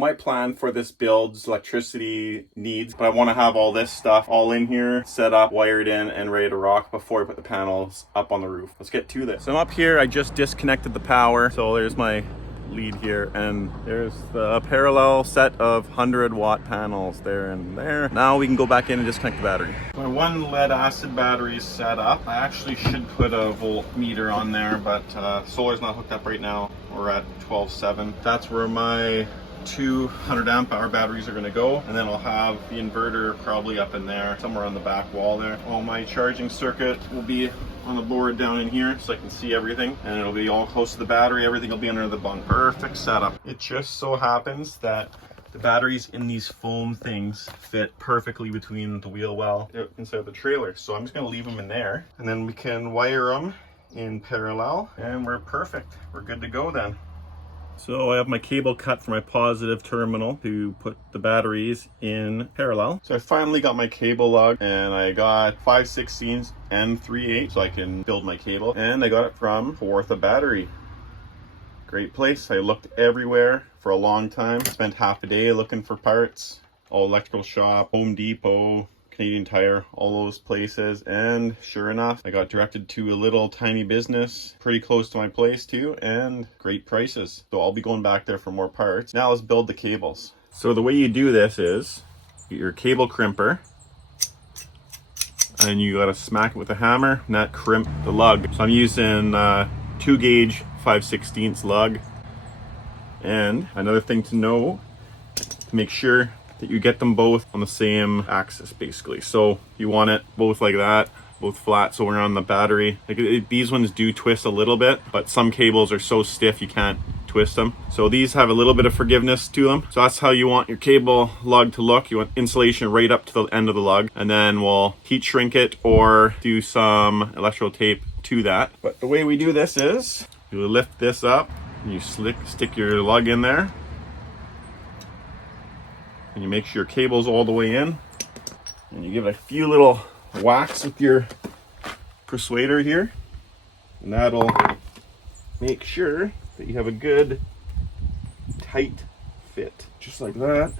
my plan for this build is electricity needs, but I want to have all this stuff all in here, set up, wired in, and ready to rock before I put the panels up on the roof. Let's get to this. So I'm up here, I just disconnected the power. So there's my lead here, and there's the parallel set of 100-watt panels there and there. Now we can go back in and disconnect the battery. My one lead acid battery is set up. I actually should put a voltmeter on there, but solar's not hooked up right now. We're at 12.7. That's where my 200 amp hour batteries are going to go, and then I'll have the inverter probably up in there somewhere on the back wall there. All my charging circuit will be on the board down in here so I can see everything, and it'll be all close to the battery. Everything will be under the bunk. Perfect setup. It just so happens that the batteries in these foam things fit perfectly between the wheel well inside the trailer, so I'm just going to leave them in there, and then we can wire them in parallel, and we're perfect. We're good to go then. So I have my cable cut for my positive terminal to put the batteries in parallel. So I finally got my cable lug, and I got 5/16 and 3/8 so I can build my cable. And I got it from Kawartha Battery. Great place. I looked everywhere for a long time. Spent half a day looking for parts. All electrical shop, Home Depot, Canadian Tire, all those places, and sure enough, I got directed to a little tiny business pretty close to my place too, and great prices. So I'll be going back there for more parts. Now let's build the cables. So the way you do this is get your cable crimper, and you gotta smack it with a hammer, and that crimp the lug. So I'm using 2 gauge 5/16 lug. And another thing to know, to make sure that you get them both on the same axis basically. So you want it both like that, both flat, so we're on the battery. Like these ones do twist a little bit, but some cables are so stiff you can't twist them. So these have a little bit of forgiveness to them. So that's how you want your cable lug to look. You want insulation right up to the end of the lug, and then we'll heat shrink it or do some electrical tape to that. But the way we do this is you lift this up, and you stick your lug in there, and you make sure your cable's all the way in, and you give it a few little whacks with your persuader here, and that'll make sure that you have a good tight fit, just like that.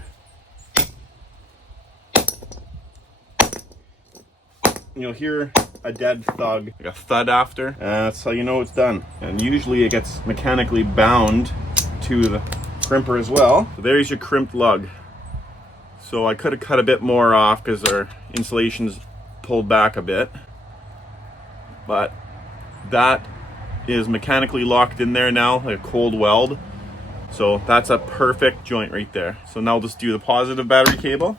And you'll hear a dead thud, like a thud after, and that's how you know it's done. And usually it gets mechanically bound to the crimper as well. So there's your crimped lug. So I could have cut a bit more off because our insulation's pulled back a bit, but that is mechanically locked in there now, like a cold weld. So that's a perfect joint right there. So now I'll just do the positive battery cable.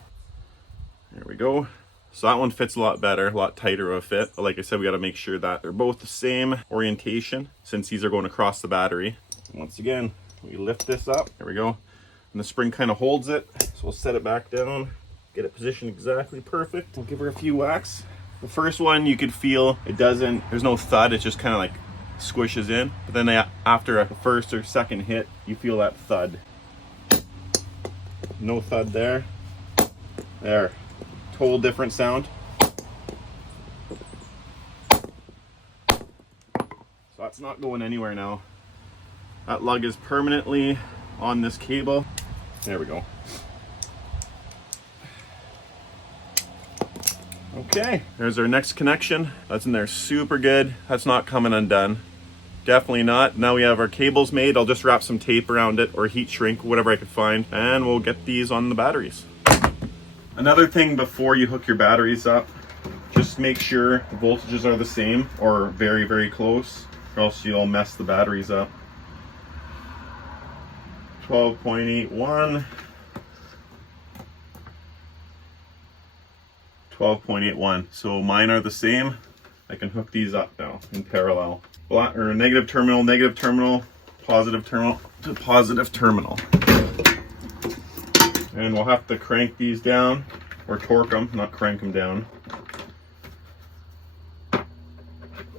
There we go. So that one fits a lot better, a lot tighter of a fit. But like I said, we got to make sure that they're both the same orientation since these are going across the battery. Once again, we lift this up. There we go. And the spring kind of holds it. So we'll set it back down, get it positioned exactly perfect. We'll give her a few whacks. The first one you could feel there's no thud, it just kind of like squishes in. But then after a first or second hit, you feel that thud. No thud there. There. Total different sound. So that's not going anywhere now. That lug is permanently on this cable. There we go. Okay, there's our next connection. That's in there super good. That's not coming undone. Definitely not. Now we have our cables made. I'll just wrap some tape around it or heat shrink, whatever I could find, and we'll get these on the batteries. Another thing before you hook your batteries up, just make sure the voltages are the same or very, very close, or else you'll mess the batteries up. 12.81, 12.81. So mine are the same. I can hook these up now in parallel. Or negative terminal, positive terminal to positive terminal. And we'll have to crank these down, or torque them, not crank them down.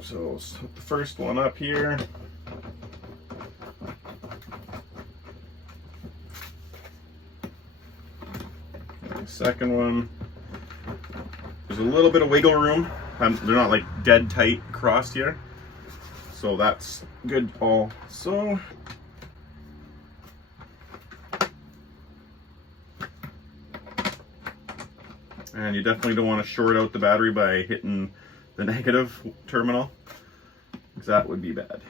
So let's hook the first one up here. And the second one. There's a little bit of wiggle room. They're not like dead tight across here. So that's good also. And you definitely don't want to short out the battery by hitting the negative terminal, because that would be bad.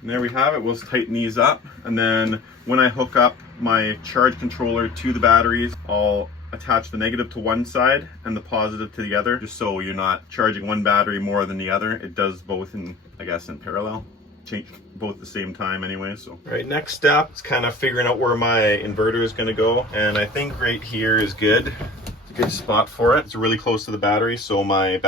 And there we have it. We'll tighten these up, and then when I hook up my charge controller to the batteries, I'll attach the negative to one side and the positive to the other, just so you're not charging one battery more than the other. It does both in, I guess, in parallel. Change both at the same time anyway. So right, next step is kind of figuring out where my inverter is going to go, and I think right here is good. It's a good spot for it. It's really close to the battery, so my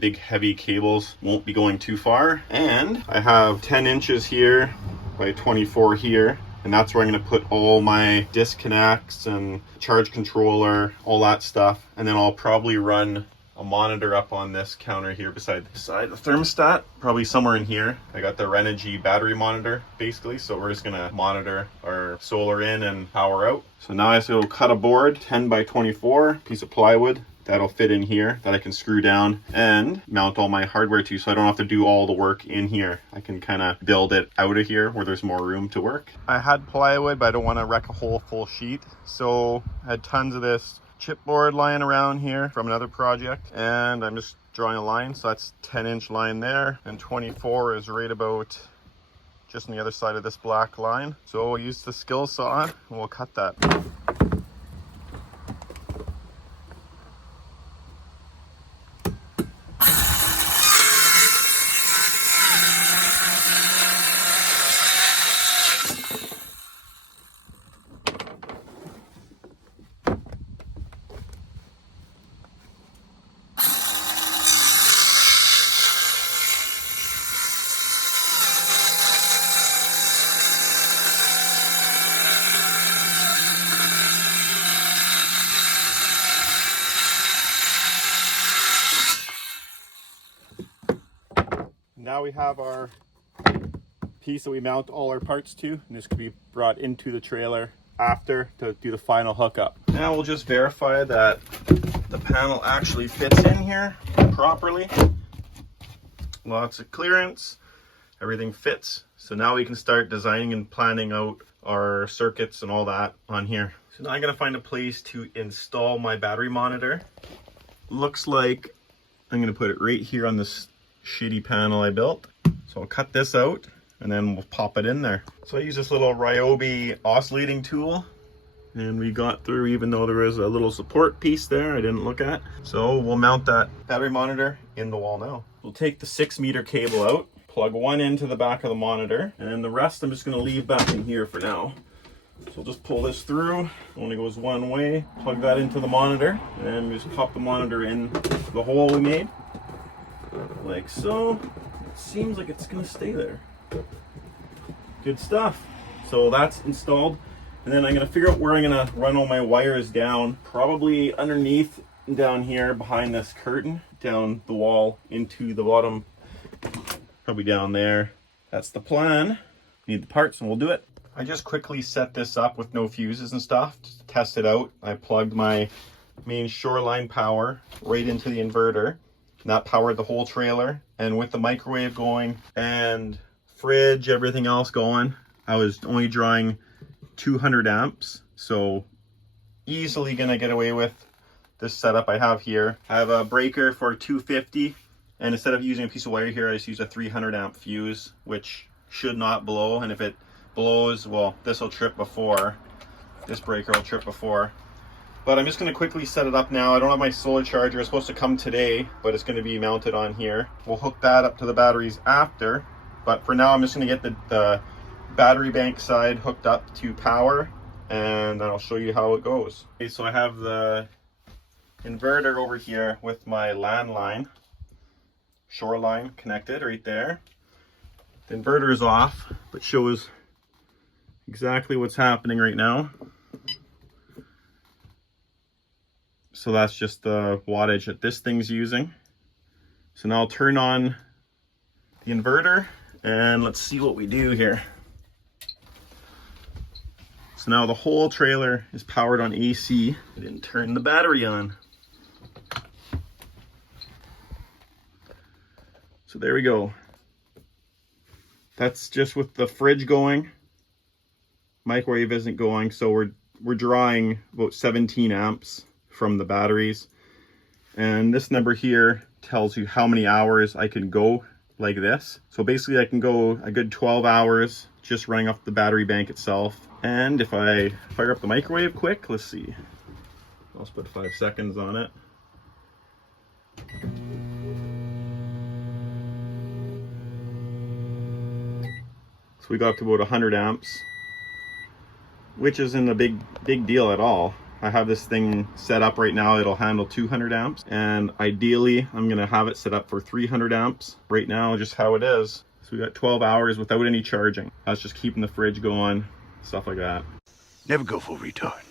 big heavy cables won't be going too far. And I have 10 inches here by 24 here, and that's where I'm going to put all my disconnects and charge controller, all that stuff. And then I'll probably run a monitor up on this counter here beside the thermostat, probably somewhere in here. I got the Renogy battery monitor basically, so we're just gonna monitor our solar in and power out. So now I have to cut a board, 10 by 24 piece of plywood that'll fit in here, that I can screw down and mount all my hardware to, so I don't have to do all the work in here. I can kind of build it out of here where there's more room to work. I had plywood, but I don't want to wreck a whole full sheet, so I had tons of this chipboard lying around here from another project, and I'm just drawing a line. So that's 10-inch line there, and 24 is right about just on the other side of this black line. So we'll use the skill saw and we'll cut that. Now we have our piece that we mount all our parts to, and this could be brought into the trailer after to do the final hookup. Now we'll just verify that the panel actually fits in here properly. Lots of clearance, everything fits. So now we can start designing and planning out our circuits and all that on here. So now I'm gonna find a place to install my battery monitor. Looks like I'm gonna put it right here on this shitty panel I built. So I'll cut this out and then we'll pop it in there. So I use this little Ryobi oscillating tool, and we got through even though there was a little support piece there I didn't look at. So we'll mount that battery monitor in the wall now. We'll take the 6-meter cable out, plug one into the back of the monitor, and then the rest I'm just going to leave back in here for now. So we'll just pull this through, only goes one way, plug that into the monitor, and then we just pop the monitor in the hole we made, like so. It seems like it's gonna stay there. Good stuff. So that's installed, and then I'm gonna figure out where I'm gonna run all my wires down, probably underneath down here behind this curtain, down the wall into the bottom, probably down there. That's the plan. Need the parts and we'll do it. I just quickly set this up with no fuses and stuff just to test it out. I plugged my main Shoreline power right into the inverter, and that powered the whole trailer. And with the microwave going and fridge, everything else going, I was only drawing 200 amps. So easily gonna get away with this setup I have here. I have a breaker for 250, and instead of using a piece of wire here, I just use a 300 amp fuse, which should not blow. And if it blows, well, this will trip before. This breaker will trip before. But I'm just going to quickly set it up now. I don't have my solar charger. It's supposed to come today, but it's going to be mounted on here. We'll hook that up to the batteries after. But for now, I'm just going to get the battery bank side hooked up to power, and I'll show you how it goes. Okay, so I have the inverter over here with my landline, Shoreline, connected right there. The inverter is off, but shows exactly what's happening right now. So that's just the wattage that this thing's using. So now I'll turn on the inverter and let's see what we do here. So now the whole trailer is powered on AC. I didn't turn the battery on. So there we go. That's just with the fridge going. Microwave isn't going, so we're drawing about 17 amps from the batteries. And this number here tells you how many hours I can go like this. So basically I can go a good 12 hours just running off the battery bank itself. And if I fire up the microwave quick, let's see. I'll just put 5 seconds on it. So we got up to about 100 amps, which isn't a big deal at all. I have this thing set up right now, it'll handle 200 amps, and ideally I'm gonna have it set up for 300 amps. Right now, just how it is. So we got 12 hours without any charging. That's just keeping the fridge going, stuff like that. Never go full retard.